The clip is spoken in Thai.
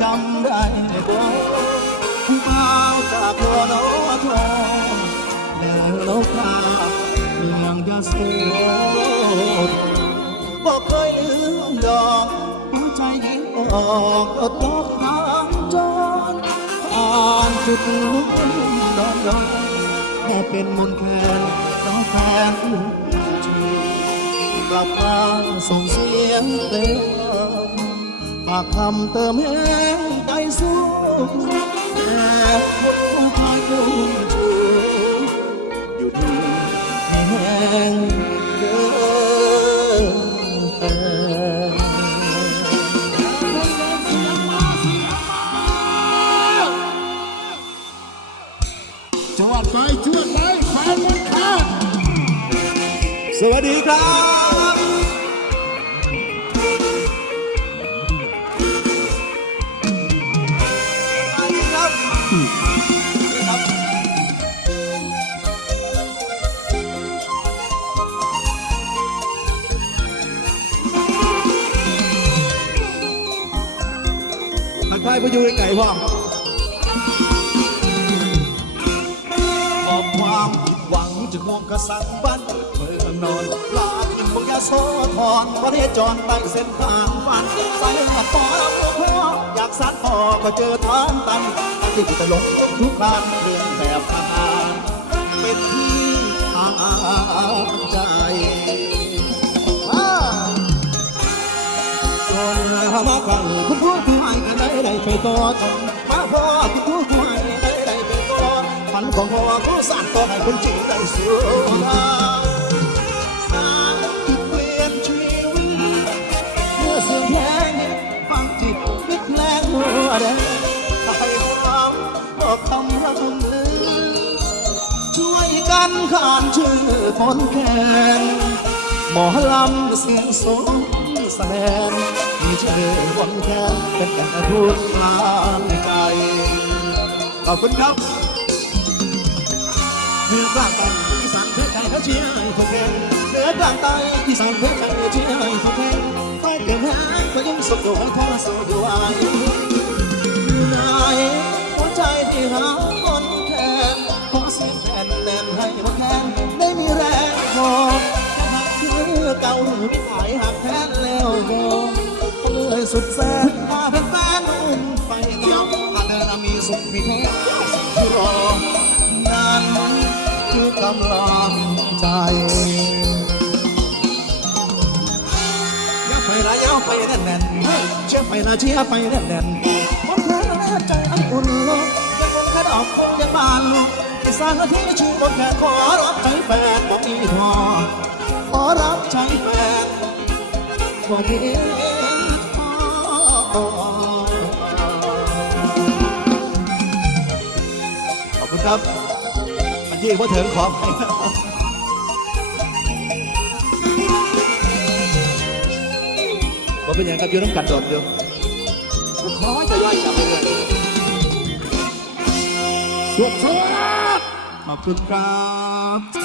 จำได้บ่ผู้บ่าจากหัวนอทองแล้วลบภาพเรื่องยาโสบอกเคยลืมดอกหัวใจยิ้มออกก็ตกทางจรผ่านจุดลุ่มดอนดอนแค่เป็นมนต์แคนน้องแฟนจีกลับมาส่งเสียงเพลงฝากคำเติมแห้ จวดไปจวดไปแฟนบนข้าสวัสดีครับ ทักทายพอยู่ในไก่พ่อมอบความหวังจะห่วงกระสังบ้านเมืองนอนลาเป็นพวกยาโสธรประเทศจรใต้เส้นทางฝันสายเลือดปอ กสัดพอก็เจอทางตันที่จะลงทุกครานเรื่องแบบทหารเป็นที่ทางใจจนมาฟังคุณผู้ผู้ให้กันได้ได้ไปต่อจนมาพ่อคุณผู้ผู้ให้ได้ได้ไปต่อพันของพ่อผู้สร้างต่อให้คนจริงได้สู้ได้ วยกันขานชื่อคนแคนหมอลำเสียงสงแสนมีเชื่อคนแคนเป็นกันพูดกลางใจขอบคุณครับเหนือกลางใต้อีสานเพชรไทยเขาเชียร์ให้ทุกแคนเหนือกลางใต้อีสานเพชรไทยเขาเชียร์ให้ทุกแคนใต้เกิดแห้งก็ยังสุขอยู่ให้ทอสู้อยู่ไว้ไหนหัวใจที่หา ม่หายหักแทนแล้วบ่เลยสุดแสนมาเป็นแฟนไปเที่ยวหากเธอมีสุขมีแท้สิ่งที่รอนั้นคือกำลังใจอย่าไปนะอย่าไปแน่นแน่นๆเชื่อไปนะเชื่อไปแน่นแน่นคนแค่ใจอันอุ่นลงยังคนแค่ดอกคงยังบานลงอีสานที่ชื่อคนแค่ขอรับใจแฟนบอกอีทอ บอกอีทอขอบคุณครับมันยิ่งว่าถึงขอบให้ผมเป็นอย่างกับยู่น้ำกัดโดดอยู่ขอจะย่อยจับเลยสวดสวดขอบคุณครับ